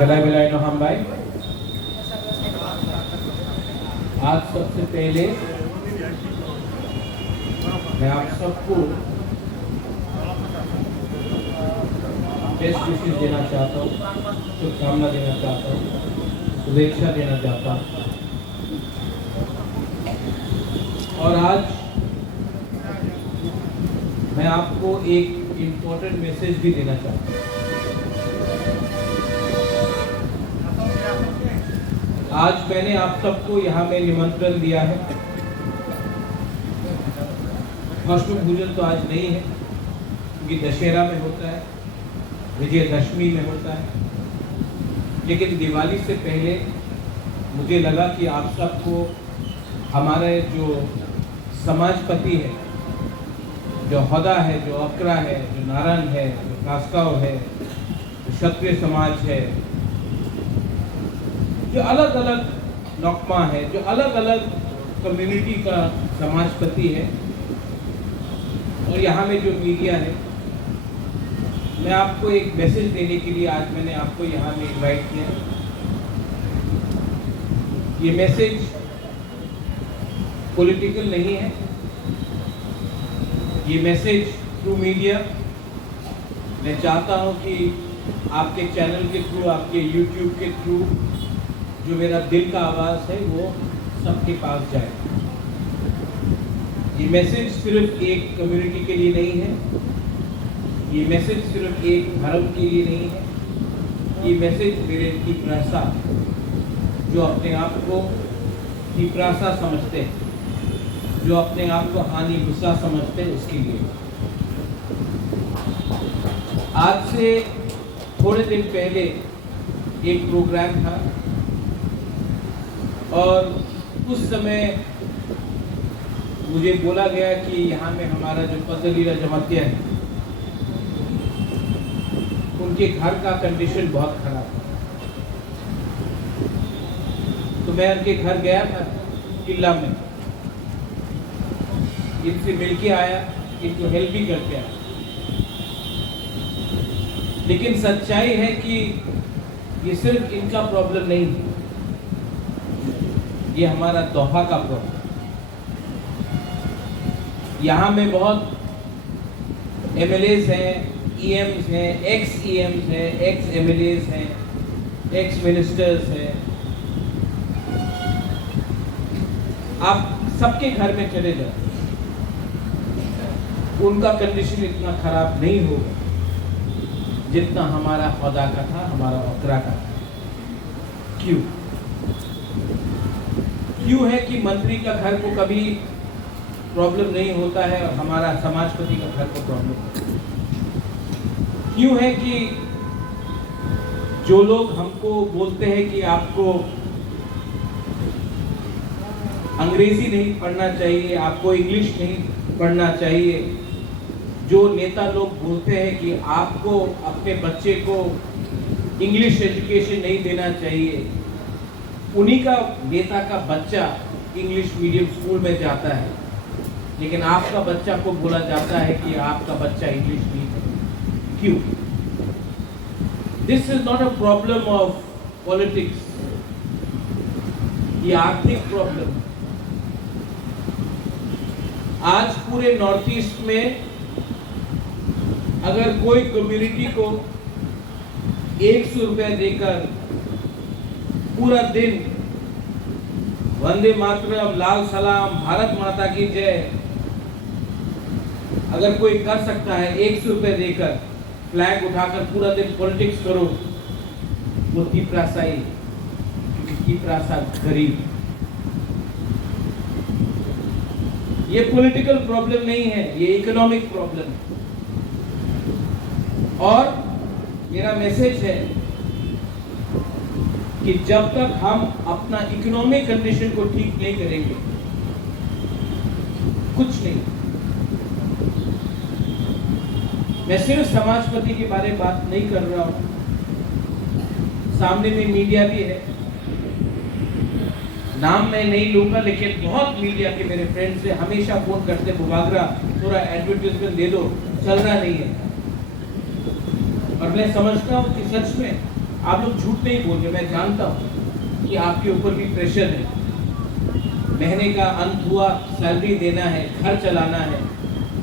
बेलाय बेलाय नोहाम भाई, आज सबसे पहले मैं आप सबको बेस्ट विशेष देना चाहता हूँ, शुभकामना देना चाहता हूँ, शुभेच्छा देना चाहता हूँ। और आज मैं आपको एक इम्पोर्टेंट मैसेज भी देना चाहता हूँ। आज मैंने आप सबको यहाँ में निमंत्रण दिया है। भस्म पूजन तो आज नहीं है क्योंकि दशहरा में होता है, विजयदशमी में होता है, लेकिन दिवाली से पहले मुझे लगा कि आप सबको हमारे जो समाजपति है, जो होदा है, जो अकरा है, जो नारायण है, जो कास्काव है, जो क्षत्रिय समाज है, जो अलग अलग नौकमा है, जो अलग अलग कम्युनिटी का समाजपति है, और यहाँ में जो मीडिया है, मैं आपको एक मैसेज देने के लिए आज मैंने आपको यहाँ में इनवाइट किया है। ये मैसेज पॉलिटिकल नहीं है, ये मैसेज थ्रू मीडिया मैं चाहता हूँ कि आपके चैनल के थ्रू, आपके यूट्यूब के थ्रू जो मेरा दिल का आवाज़ है वो सबके पास जाए। ये मैसेज सिर्फ एक कम्युनिटी के लिए नहीं है, ये मैसेज सिर्फ एक धर्म के लिए नहीं है, ये मैसेज मेरे तिपरासा जो अपने आप को तिपरासा समझते हैं, जो अपने आप को हानि गुस्सा समझते हैं, उसके लिए। आज से थोड़े दिन पहले एक प्रोग्राम था और उस समय मुझे बोला गया कि यहाँ में हमारा जो पतलीरा जमातिया है, उनके घर का कंडीशन बहुत खराब है। तो मैं उनके घर गया था किला में, इनसे मिलके आया, इनको हेल्प भी करके आया। लेकिन सच्चाई है कि ये सिर्फ इनका प्रॉब्लम नहीं है, ये हमारा दोहा का प्रॉब्लम। यहाँ में बहुत एमएलएस हैं, ईएम्स हैं, एक्स ईएम्स हैं, एक्स एमएलएस हैं, एक्स मिनिस्टर्स हैं। आप सबके घर में चले जाओ, उनका कंडीशन इतना खराब नहीं होगा जितना हमारा खुदा का था, हमारा अकरा का था। क्यों? क्यों है कि मंत्री का घर को कभी प्रॉब्लम नहीं होता है और हमारा समाजपति का घर को प्रॉब्लम होता है? क्यों है कि जो लोग हमको बोलते हैं कि आपको अंग्रेजी नहीं पढ़ना चाहिए, आपको इंग्लिश नहीं पढ़ना चाहिए, जो नेता लोग बोलते हैं कि आपको अपने बच्चे को इंग्लिश एजुकेशन नहीं देना चाहिए, उन्हीं का नेता का बच्चा इंग्लिश मीडियम स्कूल में जाता है, लेकिन आपका बच्चा को बोला जाता है कि आपका बच्चा इंग्लिश नहीं पढ़े। क्यों? This is not a problem of politics, ये आर्थिक प्रॉब्लम। आज पूरे नॉर्थ ईस्ट में अगर कोई कम्युनिटी को 100 रुपए देकर पूरा दिन वंदे मातरम, लाल सलाम, भारत माता की जय अगर कोई कर सकता है, 100 रुपए देकर फ्लैग उठाकर पूरा दिन पॉलिटिक्स करो, वो तिपरासाई, क्योंकि तिपरासा गरीब। ये पॉलिटिकल प्रॉब्लम नहीं है, ये इकोनॉमिक प्रॉब्लम है। और मेरा मैसेज है कि जब तक हम अपना इकोनॉमिक कंडीशन को ठीक नहीं करेंगे, कुछ नहीं। मैं सिर्फ समाजपति के बारे में बात नहीं कर रहा हूं, सामने में मीडिया भी है, नाम मैं नहीं लूंगा, लेकिन बहुत मीडिया के मेरे फ्रेंड्स से हमेशा फोन करते, बुबागरा थोड़ा एडवर्टाइजमेंट दे दो, चल रहा नहीं है। और मैं समझता हूं कि सच में आप लोग झूठ नहीं बोल रहे, मैं जानता हूँ कि आपके ऊपर भी प्रेशर है। महीने का अंत हुआ, सैलरी देना है, घर चलाना है,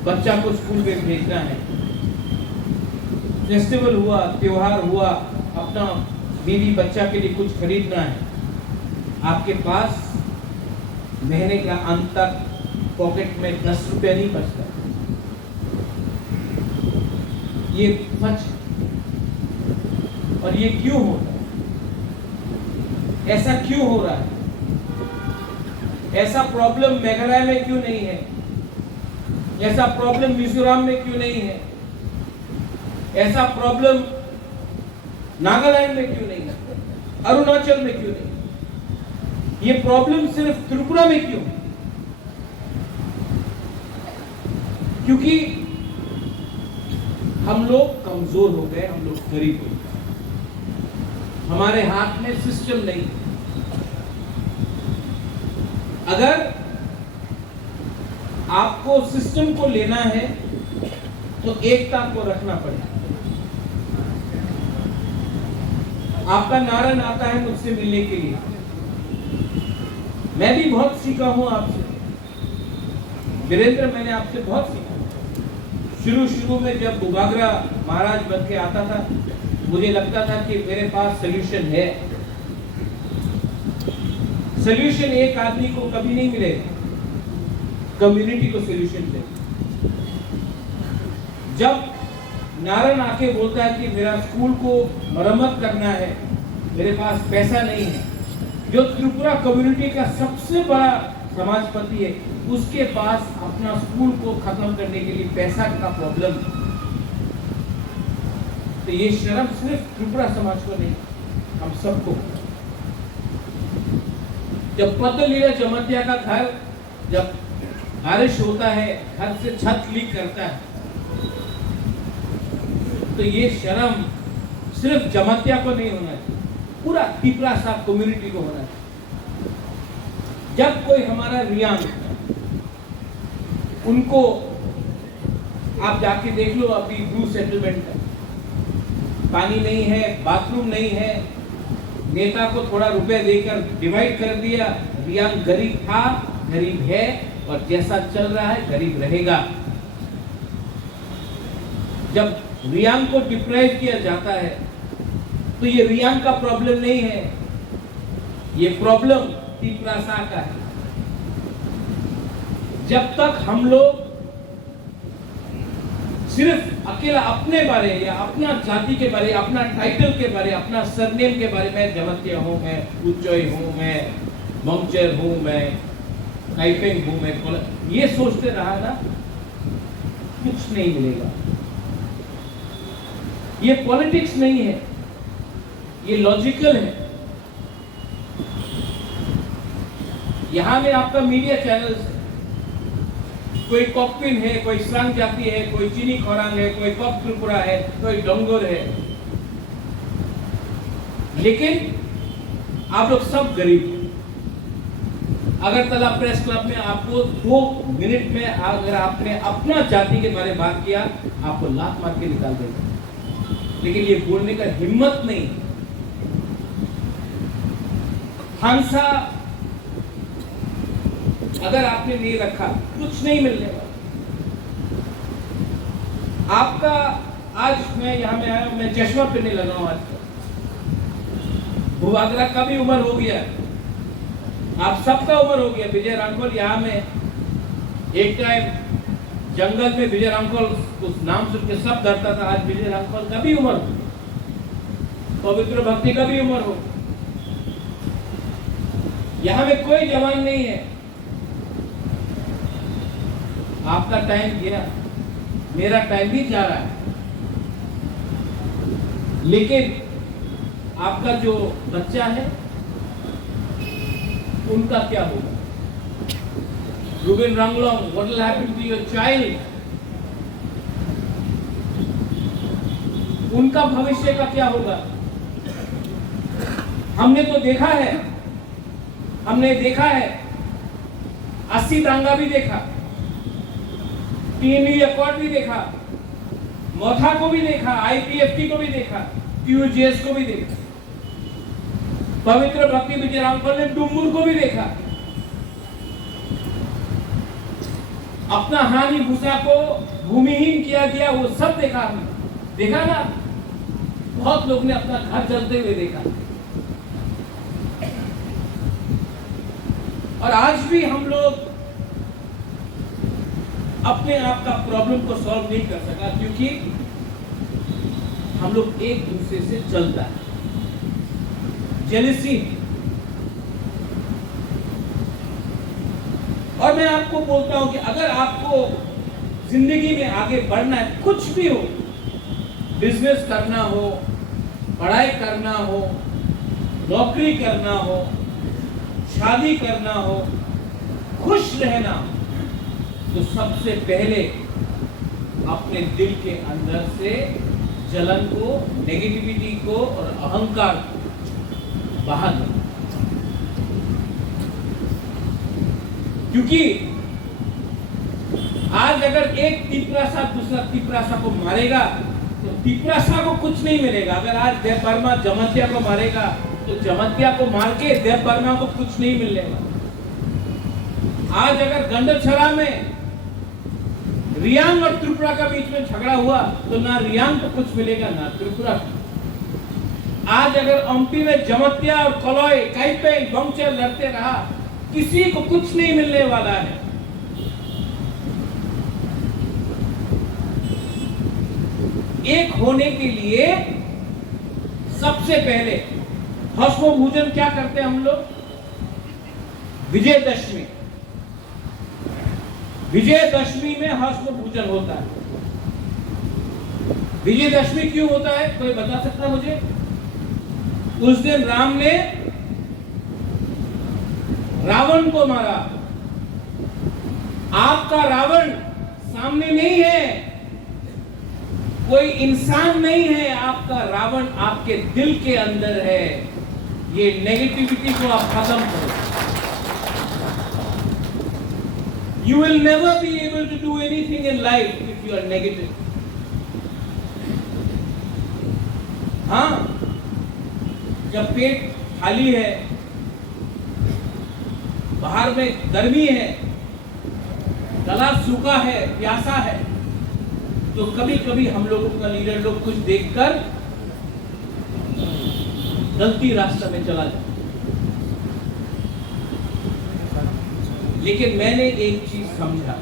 बच्चा को स्कूल में भेजना है, फेस्टिवल हुआ, त्योहार हुआ, अपना बीवी बच्चा के लिए कुछ खरीदना है। आपके पास महीने का अंत तक पॉकेट में 10 रुपया नहीं बचता। ये सच है। और ये क्यों हो रहा है? ऐसा क्यों हो रहा है? ऐसा प्रॉब्लम मेघालय में क्यों नहीं है? ऐसा प्रॉब्लम मिजोरम में क्यों नहीं है? ऐसा प्रॉब्लम नागालैंड में क्यों नहीं है? अरुणाचल में क्यों नहीं? ये प्रॉब्लम सिर्फ त्रिपुरा में क्यों? क्योंकि हम लोग कमजोर हो गए, हम लोग गरीब हो गए, हमारे हाथ में सिस्टम नहीं। अगर आपको सिस्टम को लेना है तो एकता को रखना पड़ेगा। आपका नारायण आता है मुझसे मिलने के लिए, मैं भी बहुत सीखा हूं आपसे। वीरेंद्र, मैंने आपसे बहुत सीखा। शुरू में जब बुबागरा महाराज बन के आता था, मुझे लगता था कि मेरे पास सॉल्यूशन है। सॉल्यूशन एक आदमी को कभी नहीं मिलेगा, कम्युनिटी को सॉल्यूशन दे। जब नारायण आके बोलता है कि मेरा स्कूल को मरम्मत करना है, मेरे पास पैसा नहीं है, जो त्रिपुरा कम्युनिटी का सबसे बड़ा समाजपति है, उसके पास अपना स्कूल को खत्म करने के लिए पैसा का प्रॉब्लम है। तो ये शर्म सिर्फ त्रिपुरा समाज को नहीं, हम सबको। जब पद्मलीला जमतिया का घर जब बारिश होता है, घर से छत लीक करता है, तो ये शर्म सिर्फ जमतिया को नहीं होना चाहिए, पूरा त्रिपुरा साहब कम्युनिटी को होना चाहिए। जब कोई हमारा रियांग, उनको आप जाके देख लो, अभी ब्लू सेटलमेंट है, पानी नहीं है, बाथरूम नहीं है, नेता को थोड़ा रुपए देकर डिवाइड कर दिया। रियांग गरीब था, गरीब है, और जैसा चल रहा है गरीब रहेगा। जब रियांग को डिप्राइव किया जाता है, तो ये रियांग का प्रॉब्लम नहीं है, ये प्रॉब्लम त्रिपुरा का है। जब तक हम लोग सिर्फ अकेला अपने बारे या अपना जाति के बारे, अपना टाइटल के बारे, अपना सरनेम के बारे में, जमतिया हूं मैं, उच्चोई हूं मैं, मंगचर हूं मैं, टाइपिंग हूं मैं, ये सोचते रहा ना, कुछ नहीं मिलेगा। ये पॉलिटिक्स नहीं है, ये लॉजिकल है। यहां में आपका मीडिया चैनल्स, कोई कॉकपिन है, कोई स्रंग जाति है, कोई चीनी खोरांग है, कोई कॉक त्रिपुरा है, कोई डोंगोर है, लेकिन आप लोग सब गरीब हैं। अगरतला प्रेस क्लब में आपको 2 मिनट में अगर आपने अपना जाति के बारे में बात किया, आपको लात मार के निकाल देगा, लेकिन ये बोलने का हिम्मत नहीं। हंसा अगर आपने नहीं रखा, कुछ नहीं मिलने वाला आपका। आज मैं यहां में आया, मैं चश्मा पहनने लगा हूं। आज बुबागरा का भी उम्र हो गया, आप सबका उम्र हो गया। विजय रामकोल यहाँ में एक टाइम जंगल में विजय रामकोल उस नाम सुन के सब डरता था। आज विजय रामकोल का भी उम्र हो, पवित्र भक्ति का भी उम्र हो। यहाँ में कोई जवान नहीं है। आपका टाइम गया, मेरा टाइम भी जा रहा है, लेकिन आपका जो बच्चा है उनका क्या होगा? Ruben Ranglong, what will happen to your child? उनका भविष्य का क्या होगा? हमने तो देखा है, हमने देखा है, 80 दंगा भी देखा, टीएमई अकॉर्ड भी देखा, मोथा को भी देखा, आईपीएफटी को भी देखा, यूजेएस को भी देखा। पवित्र भक्ति विजय रामफल ने डुम्बुर को भी देखा, अपना हानि भूसा को भूमिहीन किया गया, वो सब देखा हमने, देखा ना। बहुत लोग ने अपना घर जलते हुए देखा। और आज भी हम लोग अपने आप का प्रॉब्लम को सॉल्व नहीं कर सका, क्योंकि हम लोग एक दूसरे से जलता है, जेलसी। और मैं आपको बोलता हूं कि अगर आपको जिंदगी में आगे बढ़ना है, कुछ भी हो, बिजनेस करना हो, पढ़ाई करना हो, नौकरी करना हो, शादी करना हो, खुश रहना, तो सबसे पहले अपने दिल के अंदर से जलन को, नेगेटिविटी को और अहंकार को बाहर निकालो। क्योंकि आज अगर एक तिपरासा दूसरा तिपरासा को मारेगा तो तिपरासा को कुछ नहीं मिलेगा। अगर आज देवबर्मा जमत्या को मारेगा तो जमत्या को मार के देवबर्मा को कुछ नहीं मिलेगा। आज अगर गंडछरा में रियांग और त्रिपुरा का बीच में झगड़ा हुआ तो ना रियांग को कुछ मिलेगा ना त्रिपुरा को। आज अगर एमपी में जमत्या और कलौय काइपे बंचर लड़ते रहा, किसी को कुछ नहीं मिलने वाला है। एक होने के लिए सबसे पहले भस्म भूजन क्या करते हैं हम लोग? विजयदशमी। विजयदशमी में भस्म भूजन होता है। विजयदशमी क्यों होता है, कोई बता सकता है मुझे? उस दिन राम ने रावण को मारा। आपका रावण सामने नहीं है, कोई इंसान नहीं है, आपका रावण आपके दिल के अंदर है। ये नेगेटिविटी को आप खत्म करो। You will never be able to do anything in life if you are negative. हाँ, जब पेट खाली है, बाहर में गर्मी है, गला सूखा है, प्यासा है, तो कभी कभी हम लोगों का लीडर लोग कुछ देखकर गलती रास्ते में चला जाता। लेकिन मैंने एक चीज समझा,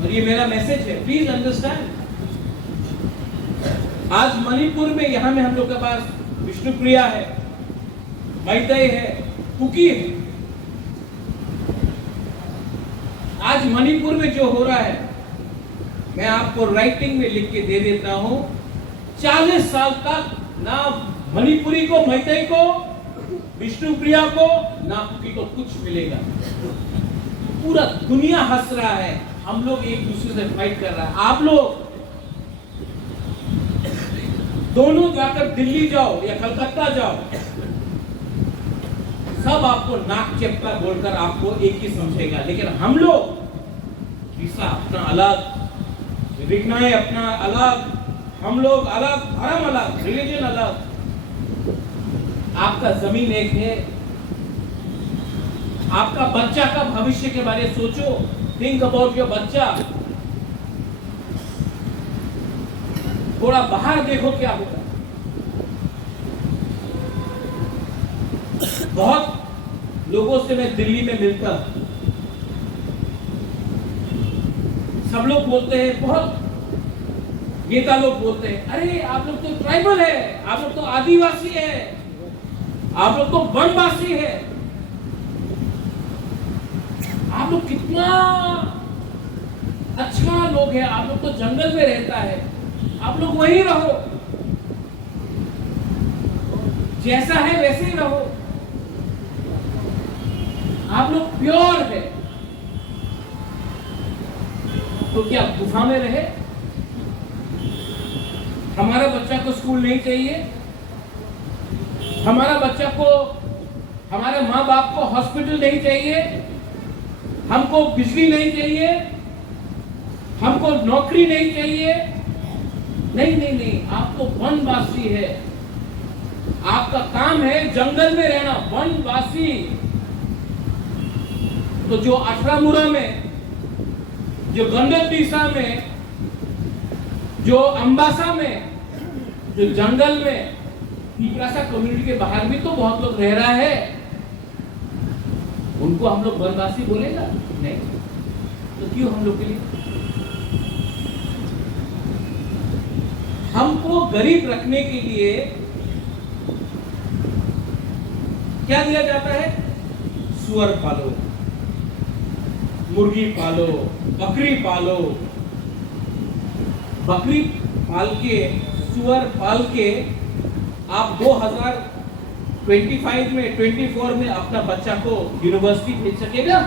और ये मेरा मैसेज है, प्लीज अंडरस्टैंड। आज मणिपुर में, यहां में हम लोग के पास विष्णुप्रिया है, मैतेई है, कुकी है। आज मणिपुर में जो हो रहा है, मैं आपको राइटिंग में लिख के दे देता हूं। 40 साल तक ना मणिपुरी को, मैतेई को, विष्णुप्रिया को, ना कुकी को कुछ मिलेगा। पूरा दुनिया हंस रहा है, हम लोग एक दूसरे से फाइट कर रहा है। आप लोग दोनों जाकर दिल्ली जाओ या कलकत्ता जाओ, सब आपको नाक चेपटा बोलकर आपको एक ही समझेगा। लेकिन हम लोग विसा अपना अलग, विघ्नाएं अपना अलग, हम लोग अलग, धर्म अलग, रिलीजन अलग। आपका जमीन एक है। आपका बच्चा का भविष्य के बारे में सोचो। थिंक अबाउट योर बच्चा। थोड़ा बाहर देखो क्या होगा। बहुत लोगों से मैं दिल्ली में मिलता हूं, सब लोग बोलते हैं, बहुत नेता लोग बोलते हैं, अरे आप लोग तो ट्राइबल है, आप लोग तो आदिवासी है, आप लोग तो वनवासी है, आप लोग कितना अच्छा लोग हैं, आप लोग तो जंगल में रहता है, आप लोग वहीं रहो, जैसा है वैसे ही रहो, आप लोग प्योर है। तो क्या गुफा में रहे? हमारा बच्चा को स्कूल नहीं चाहिए, हमारा बच्चा को, हमारे माँ बाप को हॉस्पिटल नहीं चाहिए, हमको बिजली नहीं चाहिए, हमको नौकरी नहीं चाहिए। नहीं नहीं नहीं, आप तो वनवासी है, आपका काम है जंगल में रहना, वनवासी। तो जो अठरामुरा में, जो गंडक दिशा में, जो अंबासा में, जो जंगल में, तिपरासा कम्युनिटी के बाहर भी तो बहुत लोग रह रहा है, उनको हम लोग वनवासी बोलेगा? नहीं। तो क्यों हम लोग के लिए? हमको गरीब रखने के लिए क्या दिया जाता है? सुअर पालो, मुर्गी पालो, बकरी पालो। बकरी पाल के, सुअर पाल के आप 2025 में, 24 में अपना बच्चा को यूनिवर्सिटी भेज सकेगा?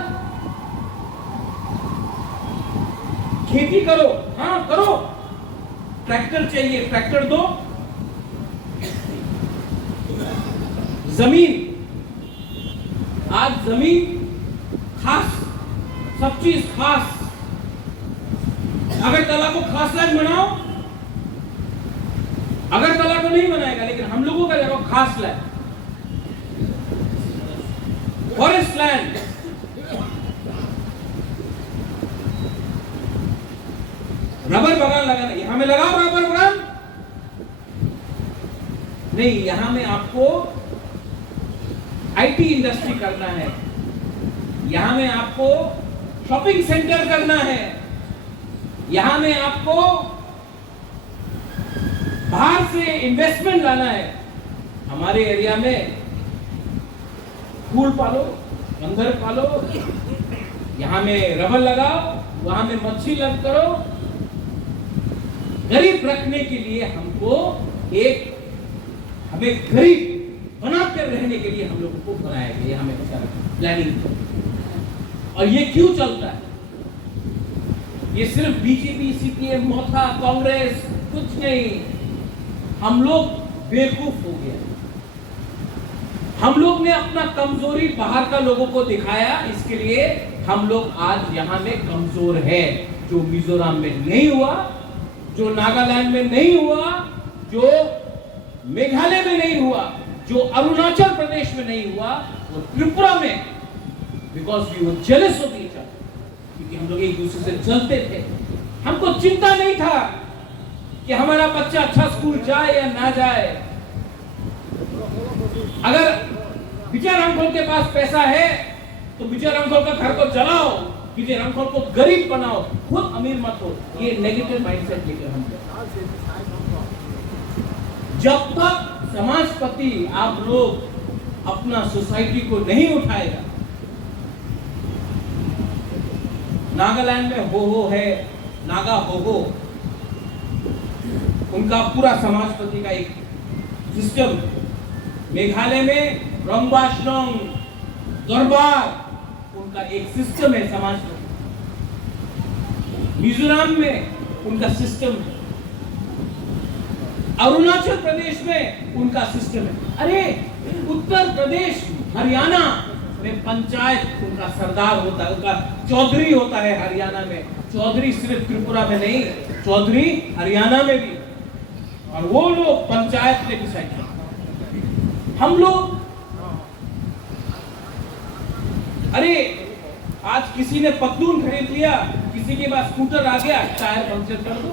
खेती करो, हाँ करो, ट्रैक्टर चाहिए, ट्रैक्टर दो। जमीन, आज जमीन खास, सब चीज खास। अगरतला को खास लैंड बनाओ, अगरतला को नहीं बनाएगा, लेकिन हम लोगों का जगह खास लैंड, फॉरेस्ट लैंड। रबर बागान लगाना, यहां में लगाओ रबर बागान। नहीं, यहां में आपको आईटी इंडस्ट्री करना है, यहां में आपको शॉपिंग सेंटर करना है, यहां में आपको बाहर से इन्वेस्टमेंट लाना है। हमारे एरिया में फूल पालो, बंदर पालो, यहां में रबर लगाओ, वहां में मच्छी लग करो। गरीब रखने के लिए हमको हमें गरीब बनाकर रहने के लिए हम लोगों को बनाया गया, हमें प्लानिंग। और ये क्यों चलता है? ये सिर्फ बीजेपी, सीपीएम, मोथा, कांग्रेस कुछ नहीं। हम लोग बेवकूफ हो गए। हम लोग ने अपना कमजोरी बाहर का लोगों को दिखाया, इसके लिए हम लोग आज यहाँ में कमजोर है। जो मिजोरम में नहीं हुआ, जो नागालैंड में नहीं हुआ, जो मेघालय में नहीं हुआ, जो अरुणाचल प्रदेश में नहीं हुआ, वो त्रिपुरा में, because we were jealous of each other, क्योंकि हम लोग एक दूसरे से जलते थे। हमको चिंता नहीं था कि हमारा बच्चा अच्छा स्कूल जाए या ना जाए। अगर विजय रामखोल के पास पैसा है तो विजय रामखोल का घर को चलाओ, विजय रामखोल को गरीब बनाओ, खुद अमीर मत हो। ये नेगेटिव माइंडसेट लेकर हम जब तक समाजपति आप लोग अपना सोसाइटी को नहीं उठाएगा। नागालैंड में हो है, नागा हो, उनका पूरा समाजपति का एक सिस्टम। मेघालय में रंगबाशनोंग, दरबार, उनका एक सिस्टम है समाजपति। मिजोरम में उनका सिस्टम है, अरुणाचल प्रदेश में उनका सिस्टम है। अरे उत्तर प्रदेश, हरियाणा में पंचायत उनका सरदार होता है, उनका चौधरी होता है। हरियाणा में चौधरी सिर्फ त्रिपुरा में नहीं, चौधरी हरियाणा में भी, और वो लोग पंचायत में डिसाइड करते। हम लोग, अरे आज किसी ने पतलून खरीद लिया, किसी के पास स्कूटर आ गया, टायर पंक्चर कर दो।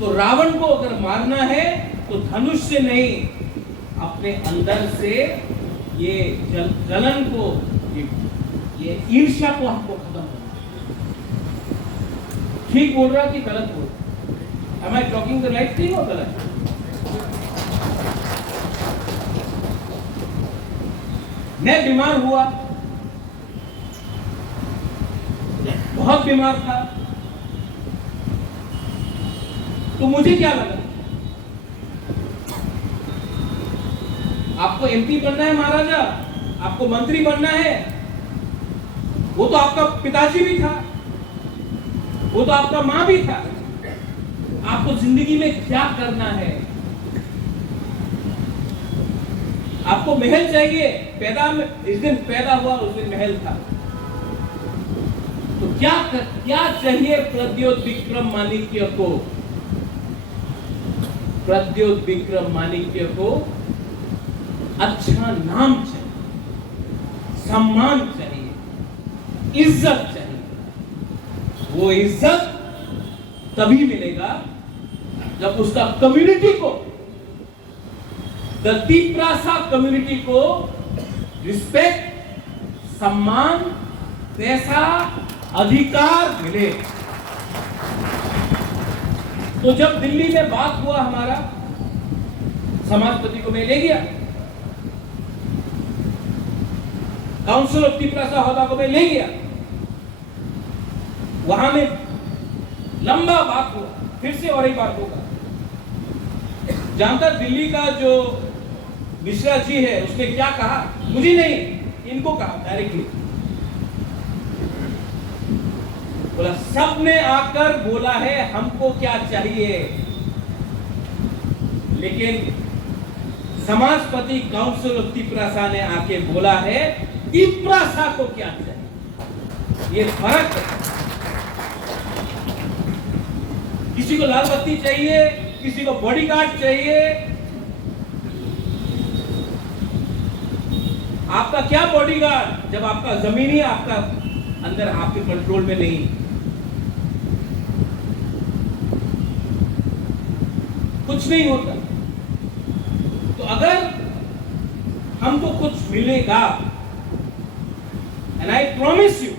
तो रावण को अगर मारना है तो धनुष से नहीं, अपने अंदर से ये जलन को, ये ईर्ष्या को हमको खत्म करना। ठीक बोल रहा कि गलत बोल रहा? Am I talking the right thing or गलत? मैं बीमार हुआ, बहुत बीमार था, तो मुझे क्या लगा? आपको एमपी बनना है महाराजा, आपको मंत्री बनना है, वो तो आपका पिताजी भी था, वो तो आपका मां भी था। आपको जिंदगी में क्या करना है? आपको महल चाहिए, इस दिन पैदा हुआ उस दिन महल था। तो क्या चाहिए प्रद्योत विक्रम माणिक्य को? प्रद्योत विक्रम माणिक्य को अच्छा नाम चाहिए, सम्मान चाहिए, इज्जत चाहिए। वो इज्जत तभी मिलेगा जब उसका कम्युनिटी को, द तिप्रासा कम्युनिटी को रिस्पेक्ट, सम्मान, पैसा, अधिकार मिले। तो जब दिल्ली में बात हुआ, हमारा समाजपति को मैं ले गया, काउंसिल ऑफ तिप्रासा होदा को मैं ले गया, वहां में लंबा बात हुआ, फिर से और एक बात होगा। जहां तक दिल्ली का जो मिश्रा जी है, उसने क्या कहा, मुझे नहीं, इनको कहा डायरेक्टली, बोला सबने आकर बोला है हमको क्या चाहिए, लेकिन समाजपति काउंसिल ऑफ तिप्रासा ने आके बोला है तिप्रासा को क्या चाहिए। ये फर्क है। किसी को लाल बत्ती चाहिए, किसी को बॉडीगार्ड चाहिए। आपका क्या बॉडीगार्ड जब आपका जमीन ही आपका अंदर आपके कंट्रोल में नहीं। कुछ नहीं होता। तो अगर हमको कुछ मिलेगा, एंड आई प्रॉमिस यू,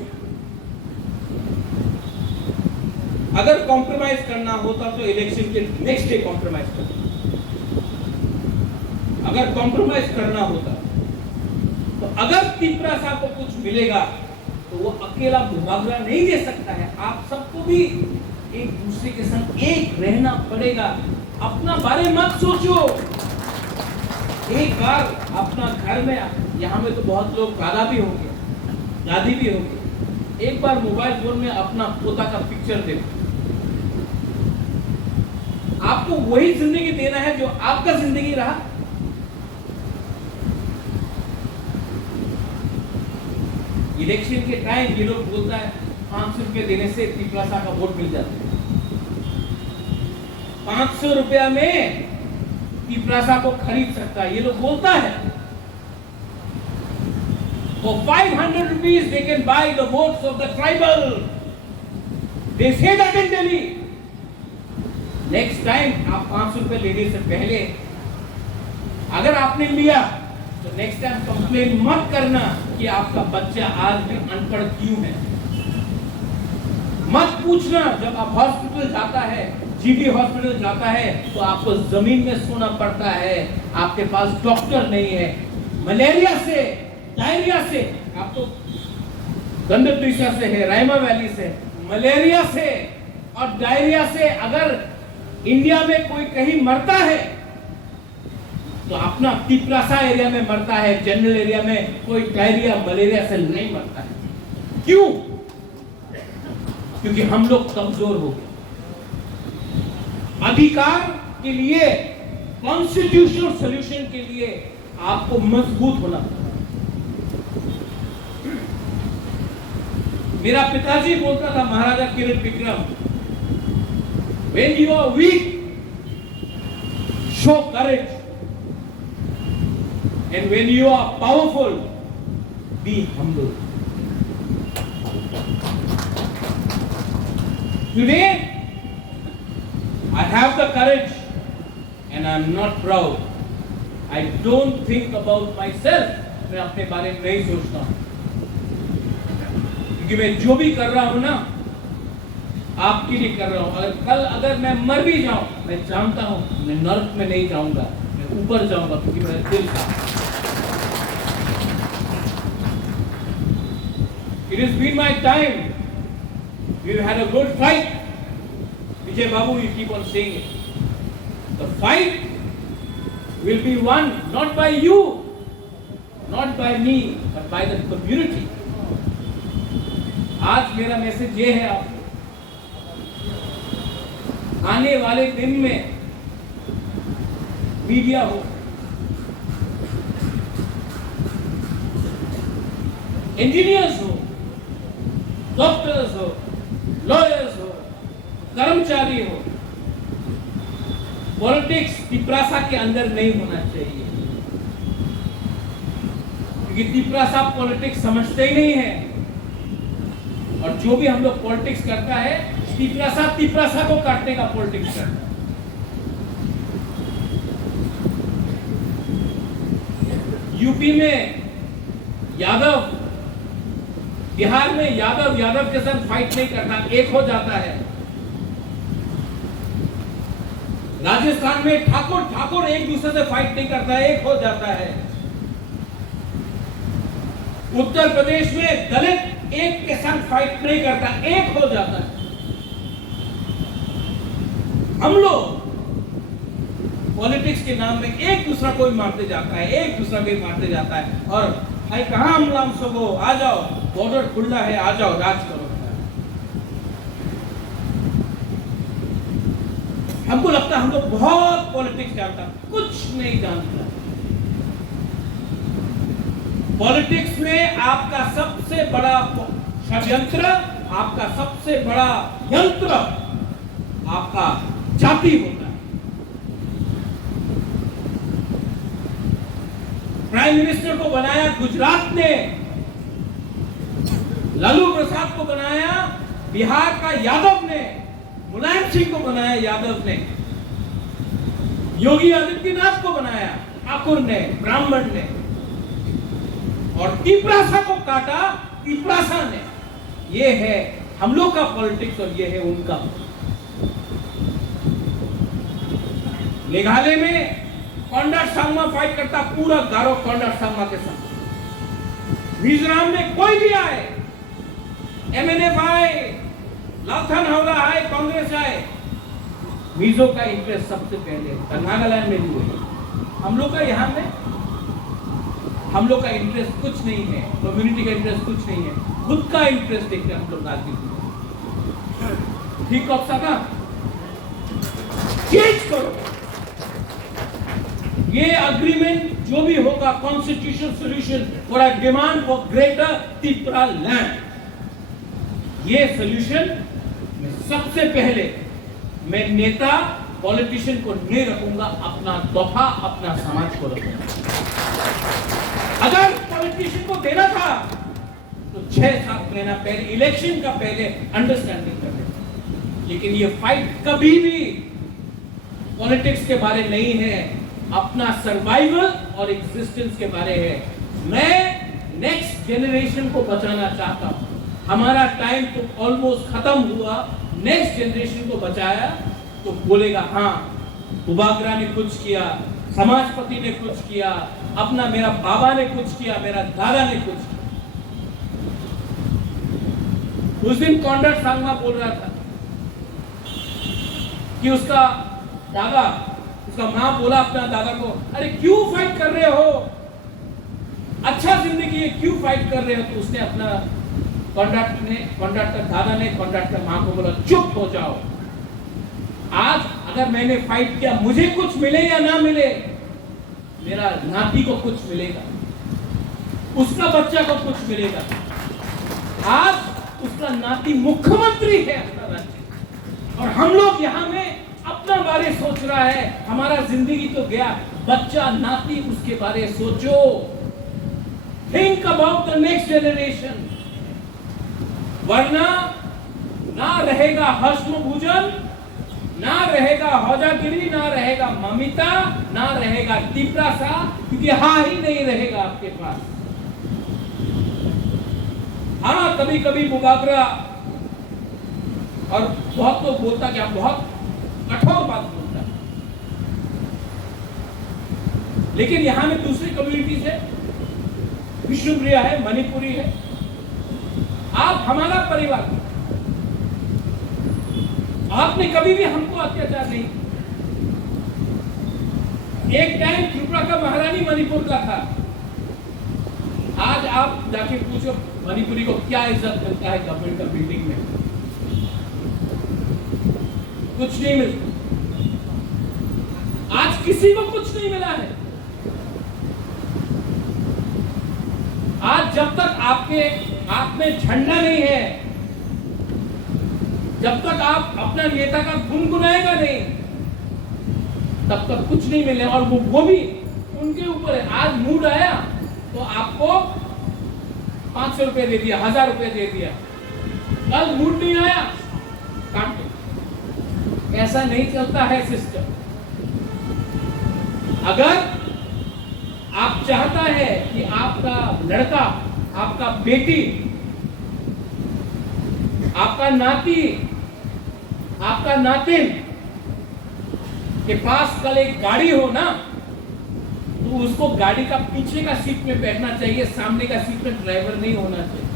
अगर कॉम्प्रोमाइज करना होता तो इलेक्शन के नेक्स्ट डे कॉम्प्रोमाइज करना। अगर कॉम्प्रोमाइज करना होता तो अगर तिप्रासा को कुछ मिलेगा तो वो अकेला मुबावजा नहीं दे सकता है। आप सबको भी एक दूसरे के संग एक रहना पड़ेगा। अपना बारे मत सोचो। एक बार अपना घर में, यहाँ में तो बहुत लोग दादा भी होंगे, दादी भी होंगे, एक बार मोबाइल फोन में अपना पोता का पिक्चर देखो। आपको वही जिंदगी देना है जो आपका जिंदगी रहा। इलेक्शन के टाइम ये लोग बोलता है 500 रुपए देने से तिप्रासा का वोट मिल जाता है। 500 रुपया में तिप्रासा को खरीद सकता है, ये लोग बोलता है। For 500 rupees they can buy the votes of the tribal. They say that in Delhi. Next time आप 500 रुपए लेने से पहले अगर आपने लिया तो नेक्स्ट टाइम कंप्लेन मत करना कि आपका बच्चा आज भी अनपढ़ क्यों है। मत पूछना। जब आप हॉस्पिटल जाता है, जीबी हॉस्पिटल जाता है, तो आपको जमीन में सोना पड़ता है, आपके पास डॉक्टर नहीं है। मलेरिया से, डायरिया से, आप तो गंडक से है, रायमा वैली से, मलेरिया से और डायरिया से अगर इंडिया में कोई कहीं मरता है तो अपना तिप्रासा एरिया में मरता है। जनरल एरिया में कोई डायरिया मलेरिया से नहीं मरता है। क्यों? क्योंकि हम लोग कमजोर हो गए। अधिकार के लिए, कॉन्स्टिट्यूशनल सॉल्यूशन के लिए आपको मजबूत होना पड़ता। मेरा पिताजी बोलता था, महाराजा किरण Vikram, when you are weak, show courage, and when you are powerful, be humble. Today I have the courage and I am not proud. I don't think about myself. मैं अपने बारे में नहीं सोचता हूं, क्योंकि मैं जो भी कर रहा हूं ना, आपके लिए कर रहा हूं। अगर मैं मर भी जाऊं, मैं जानता हूं मैं नरक में नहीं जाऊंगा, मैं ऊपर जाऊंगा, क्योंकि मेरा दिल था। It has been my time. We've had a good fight. Vijay Babu, you keep on saying it. The fight will be won not by you, not by me, but by the community. आज मेरा message ये है आपको, आने वाले दिन में media हो, इंजीनियर्स हो, डॉक्टर्स हो, लॉयर्स हो, कर्मचारी हो, पॉलिटिक्स तिपरासा के अंदर नहीं होना चाहिए, क्योंकि तिपरासा पॉलिटिक्स समझते ही नहीं है। और जो भी हम लोग पॉलिटिक्स करता है, तिपरासा को काटने का पॉलिटिक्स करता है। यूपी में यादव, बिहार में यादव के साथ फाइट नहीं करता, एक हो जाता है। राजस्थान में ठाकुर एक दूसरे से फाइट नहीं करता, एक हो जाता है। उत्तर प्रदेश में दलित एक के साथ फाइट नहीं करता, एक हो जाता है। हम लोग पॉलिटिक्स के नाम में एक दूसरा कोई मारते जाता है, एक दूसरा कोई मारते जाता है। और भाई कहां हम नाम सबो, आ जाओ, बॉर्डर खुला है, आ जाओ, राज करो। हमको लगता है हम लोग बहुत पॉलिटिक्स जानता, कुछ नहीं जानता। पॉलिटिक्स में आपका सबसे बड़ा षड्यंत्र, आपका सबसे बड़ा यंत्र आपका जाति होता है। प्राइम मिनिस्टर को बनाया गुजरात ने, लालू प्रसाद को बनाया बिहार का यादव ने, मुलायम सिंह को बनाया यादव ने, योगी आदित्यनाथ को बनाया ठाकुर ने, ब्राह्मण ने, और तिपरासा को काटा तिपरासा ने। ये है हम लोग का पॉलिटिक्स और ये है उनका। मेघालय में कॉन्डर सांगमा फाइट करता, पूरा गारो कॉन्डर सांगमा के साथ। मिजोरम में कोई भी आए, एमएनएफ आए, लाथन हावड़ा आए, कांग्रेस आए, मिजो का इंटरेस्ट सबसे पहले। नागालैंड में भी हुई। हम लोग का यहाँ में हम लोग का इंटरेस्ट कुछ नहीं है, कम्युनिटी का इंटरेस्ट कुछ नहीं है, खुद का इंटरेस्ट देखते हम लोग राजनीति। ठीक का चेंज करो। ये अग्रीमेंट जो भी होगा, constitutional solution for a demand for greater Tripura land, ये सॉल्यूशन में सबसे पहले मैं नेता पॉलिटिशियन को नहीं रखूंगा, अपना तोहफा अपना समाज को रखूंगा। अगर पॉलिटिशियन को देना था तो 6-7 महीना पहले, इलेक्शन का पहले अंडरस्टैंडिंग कर लेते। लेकिन ये फाइट कभी भी पॉलिटिक्स के बारे नहीं है, अपना सर्वाइवल और एग्जिस्टेंस के बारे है। मैं नेक्स्ट जनरेशन को बचाना चाहता हूं। हमारा टाइम तो ऑलमोस्ट खत्म हुआ, नेक्स्ट जनरेशन को बचाया तो बोलेगा हाँ, उबागरा ने कुछ किया, समाजपति ने कुछ किया, अपना मेरा बाबा ने कुछ किया, मेरा दादा ने कुछ किया। उस दिन कॉन्डर सांगमा बोल रहा था कि उसका दादा, उसका मां बोला अपना दादा को, अरे क्यों फाइट कर रहे हो, अच्छा जिंदगी है, क्यों फाइट कर रहे हो? तो उसने अपना कॉन्ट्रैक्टर दादा ने कॉन्ट्रैक्टर मां को बोला, चुप हो जाओ। आज अगर मैंने फाइट किया, मुझे कुछ मिले या ना मिले, मेरा नाती को कुछ मिलेगा, उसका बच्चा को कुछ मिलेगा। आज उसका नाती मुख्यमंत्री है अपना राज्य, और हम लोग यहाँ में अपना बारे सोच रहा है। हमारा जिंदगी तो गया, बच्चा नाती उसके बारे सोचो। Think about the next generation, वरना ना रहेगा हर्षभूजन, ना रहेगा हौजागिरी, ना रहेगा ममिता, ना रहेगा तिपरासा, क्योंकि हाँ ही नहीं रहेगा आपके पास। हाँ, कभी कभी मुबागरा और बहुत लोग बोलता कि आप बहुत कठोर बात बोलता है, लेकिन यहां में दूसरी कम्युनिटीज है, विष्णुप्रिया है, मणिपुरी है, आप हमारा परिवार, आपने कभी भी हमको अत्याचार नहीं। एक टाइम त्रिपुरा का महारानी मणिपुर का था, आज आप जाके पूछो मणिपुरी को क्या इज्जत मिलता है गवर्नमेंट का बिल्डिंग में, कुछ नहीं मिलता। आज किसी को कुछ नहीं मिला है। आज जब तक आपके हाथ में झंडा नहीं है, जब तक आप अपना नेता का गुनगुनाएगा नहीं, तब तक कुछ नहीं मिले। और वो भी उनके ऊपर है। आज मूड आया तो आपको 500 रुपए दे दिया, 1000 रुपए दे दिया। कल मूड नहीं आया, काट दो। ऐसा नहीं चलता है सिस्टम। अगर आप चाहता है कि आपका लड़का, आपका बेटी, आपका नाती, आपका नातिन के पास कल एक गाड़ी हो ना, तो उसको गाड़ी का पीछे का सीट में बैठना चाहिए, सामने का सीट में ड्राइवर नहीं होना चाहिए।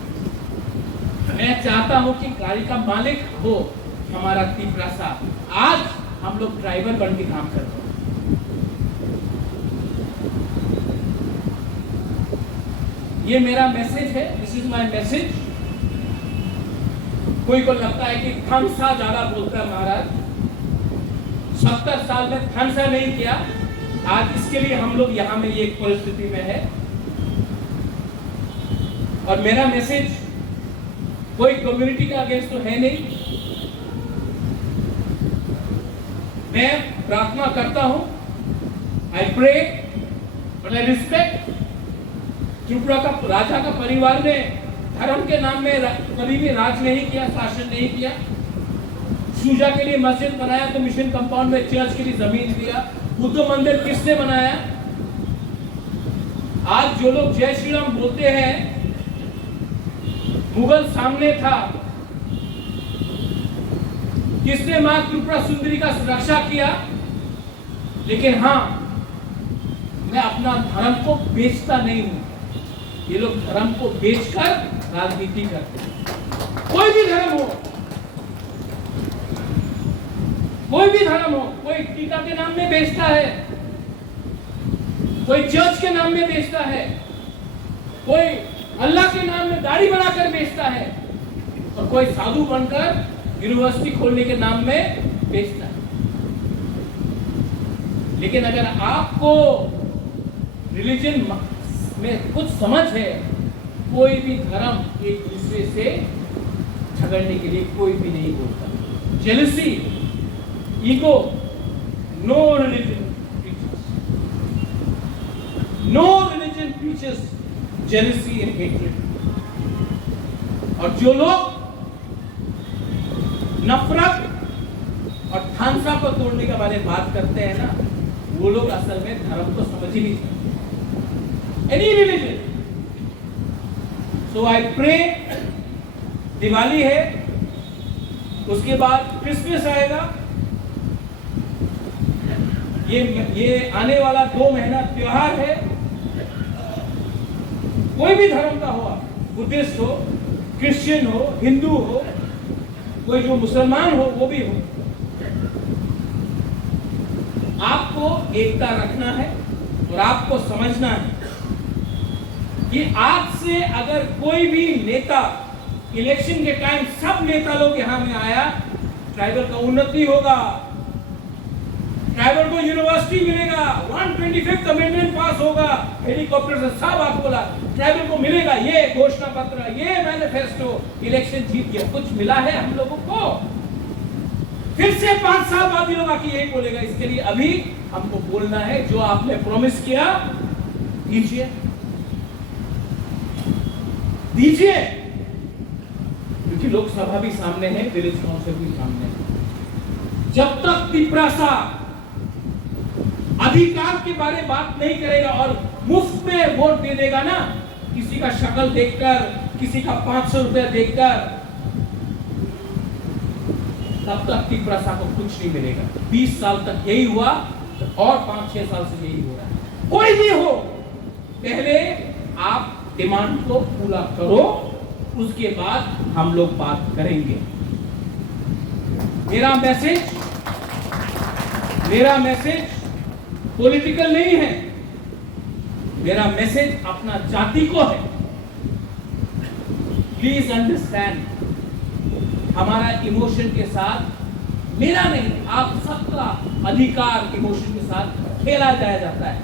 मैं चाहता हूं कि गाड़ी का मालिक हो हमारा तिपरासा। आज हम लोग ड्राइवर बन के काम करते हैं। ये मेरा मैसेज है, दिस इज माय मैसेज। कोई को लगता है कि थानसा ज्यादा बोलता है महाराज। 70 साल में थानसा नहीं किया, आज इसके लिए हम लोग यहां में ये एक परिस्थिति में है। और मेरा मैसेज कोई कम्युनिटी का अगेंस्ट तो है नहीं। मैं प्रार्थना करता हूं, आई प्रे और आई रिस्पेक्ट। त्रिपुरा का राजा का परिवार ने धर्म के नाम में कभी भी राज नहीं किया, शासन नहीं किया। सूजा के लिए मस्जिद बनाया तो मिशन कंपाउंड में चर्च के लिए जमीन दिया। बुद्ध मंदिर किसने बनाया? आज जो लोग जय श्री राम बोलते हैं, मुगल सामने था, किसने मां त्रिपुरा सुंदरी का रक्षा किया? लेकिन हां, मैं अपना धर्म को बेचता नहीं हूं। ये लोग धर्म को बेचकर राजनीति करते हैं। कोई भी धर्म हो, कोई भी धर्म हो, कोई टीका के नाम में बेचता है, कोई चर्च के नाम में बेचता है, कोई अल्लाह के नाम में गाड़ी बनाकर बेचता है, और कोई साधु बनकर यूनिवर्सिटी खोलने के नाम में बेचता है। लेकिन अगर आपको रिलीजन में कुछ समझ है, कोई भी धर्म एक दूसरे से झगड़ने के लिए कोई भी नहीं बोलता। Jealousy, ego, no religion preaches. No religion preaches jealousy and hatred. और जो लोग नफरत और थानसा को तोड़ने के बारे में बात करते हैं ना, वो लोग असल में धर्म को समझ ही नहीं सकते। Any religion. So I pray, Diwali है, उसके बाद क्रिसमस आएगा। ये आने वाला 2 महीना त्योहार है। कोई भी धर्म का हो, बुद्धिस्ट हो, क्रिश्चियन हो, हिंदू हो, कोई जो मुसलमान हो वो भी हो, आपको एकता रखना है और आपको समझना है कि आज से अगर कोई भी नेता इलेक्शन के टाइम, सब नेता लोग यहां में आया, ट्राइबल का उन्नति होगा, ट्राइबल को यूनिवर्सिटी मिलेगा, 125th अमेंडमेंट पास होगा, हेलीकॉप्टर से सब बात बोला, ट्राइबल को मिलेगा, ये घोषणा पत्र, ये मैनिफेस्टो, इलेक्शन जीत गया। कुछ मिला है हम लोगों को? फिर से 5 साल बाद भी लोग आके यही बोलेगा। इसके लिए अभी हमको बोलना है, जो आपने प्रॉमिस किया कीजिए, दीजिए, क्योंकि लोकसभा भी सामने है, विलेज काउंसिल भी सामने है। जब तक तिपरासा अधिकार के बारे में बात नहीं करेगा और मुफ्त में वोट दे देगा ना, किसी का शक्ल देखकर, किसी का 500 रुपया देखकर, तब तक तिपरासा को कुछ नहीं मिलेगा। 20 साल तक यही हुआ और 5-6 साल से यही हो रहा है। कोई भी हो, पहले आप डिमांड को पूरा करो, उसके बाद हम लोग बात करेंगे। मेरा मैसेज पॉलिटिकल नहीं है, मेरा मैसेज अपना जाति को है। प्लीज अंडरस्टैंड, हमारा इमोशन के साथ, मेरा नहीं, आप सबका अधिकार इमोशन के साथ खेला जाता है।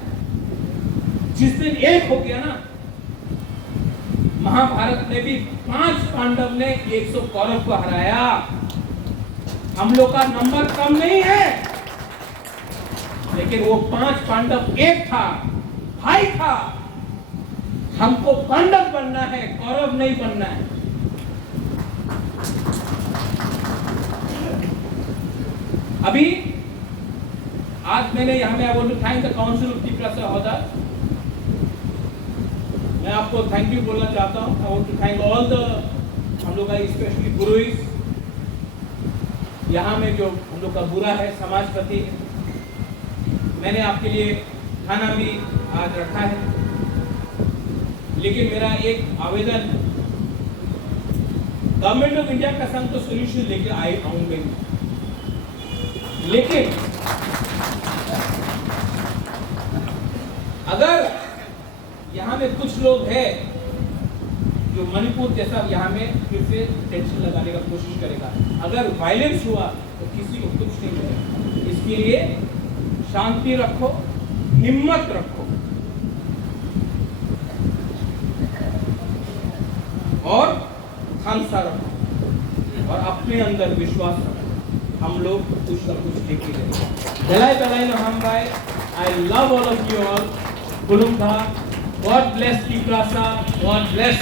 जिस दिन एक हो गया ना, महाभारत में भी 5 पांडव ने 100 कौरव को हराया। हम लोग का नंबर कम नहीं है, लेकिन वो 5 पांडव एक था, भाई था। हमको पांडव बनना है, कौरव नहीं बनना है। अभी आज मैंने यहाँ में I want to thank the council of Tiprasa Hoda. मैं आपको थैंक यू बोलना चाहता हूँ। I want to thank all the, हम लोग का स्पेशली गुरुइस, यहाँ में जो हम लोग का बुरा है समाजपति। मैंने आपके लिए खाना भी आज रखा है, लेकिन मेरा एक आवेदन, गवर्नमेंट ऑफ इंडिया का संग तो सोल्यूशन लेके आऊंगे, लेकिन अगर यहाँ में कुछ लोग हैं जो मणिपुर जैसा यहाँ में फिर से टेंशन लगाने का कोशिश करेगा, अगर वायलेंस हुआ तो किसी को कुछ नहीं मिलेगा। इसके लिए शांति रखो, हिम्मत रखो और खालसा रखो और अपने अंदर विश्वास रखो। हम लोग कुछ ना कुछ लेके जाएंगे। जलाई बलाई हम भाई, I love all of you all. गुरुम था, God bless Tiprasa, God bless